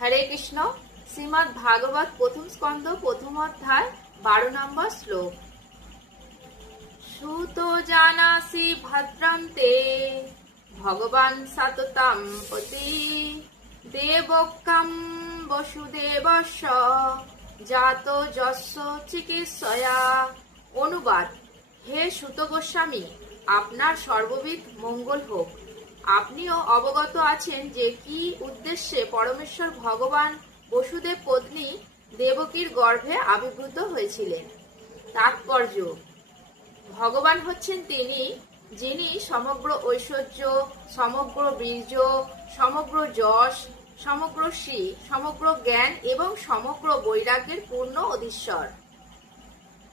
হরে কৃষ্ণ। শ্রীমদ্ ভাগবত প্রথম স্কন্ধ প্রথম অধ্যায় 12 নম্বর শ্লোক। সুত জানাসি ভদ্রান্তে ভগবান সততম পতি দেবকাম বসুদেবস্য জাত যস্য চিকিৎসয়া। অনুবাদ: হে সুত গোস্বামী, আপনার সর্ববিধ মঙ্গল হোক। আপনিও অবগত আছেন যে কি উদ্দেশ্যে পরমেশ্বর ভগবান বসুদেব পত্নী দেবকীর গর্ভে আবির্ভূত হয়েছিলেন। তাৎপর্য: ভগবান হচ্ছেন তিনি, যিনি সমগ্র ঐশ্বর্য, সমগ্র বীর্য, সমগ্র যশ, সমগ্র শ্রী, সমগ্র জ্ঞান এবং সমগ্র বৈরাগ্যের পূর্ণ অধীশ্বর।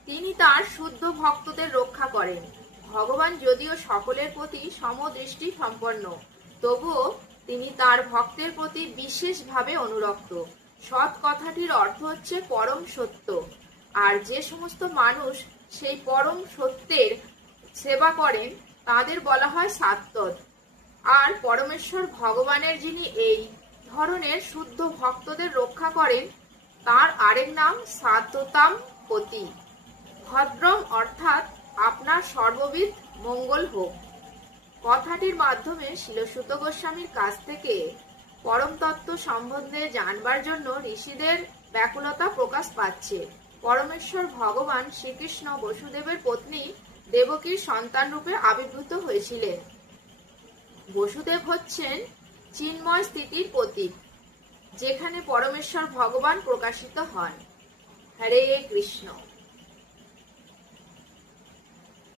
তিনি তার শুদ্ধ ভক্তদের রক্ষা করেন। ভগবান যদিও সকলের প্রতি সমদৃষ্টি সম্পন্ন, তবুও তিনি তার ভক্তের প্রতি বিশেষভাবে অনুরক্ত। সৎ কথাটির অর্থ হচ্ছে পরম সত্য, আর যে সমস্ত মানুষ সেই পরম সত্যের সেবা করেন তাদের বলা হয় সাত্ত্বত। আর পরমেশ্বর ভগবানের যিনি এই ধরনের শুদ্ধ ভক্তদের রক্ষা করেন তার আরেক নাম সাত্ত্বতাম পতি। ভদ্রম অর্থাৎ আপনার সর্ববিধ মঙ্গল হোক। কথাটির মাধ্যমে শ্রীল সুত গোস্বামীর কাছ থেকে পরম তত্ত্ব সম্বন্ধে জানবার জন্য ঋষিদের ব্যাকুলতা প্রকাশ পাচ্ছে। পরমেশ্বর ভগবান শ্রীকৃষ্ণ বসুদেবের পত্নী দেবকীর সন্তান রূপে আবির্ভূত হয়েছিলেন। বসুদেব হচ্ছেন চিন্ময় স্থিতির প্রতীক, যেখানে পরমেশ্বর ভগবান প্রকাশিত হন। হরে কৃষ্ণ।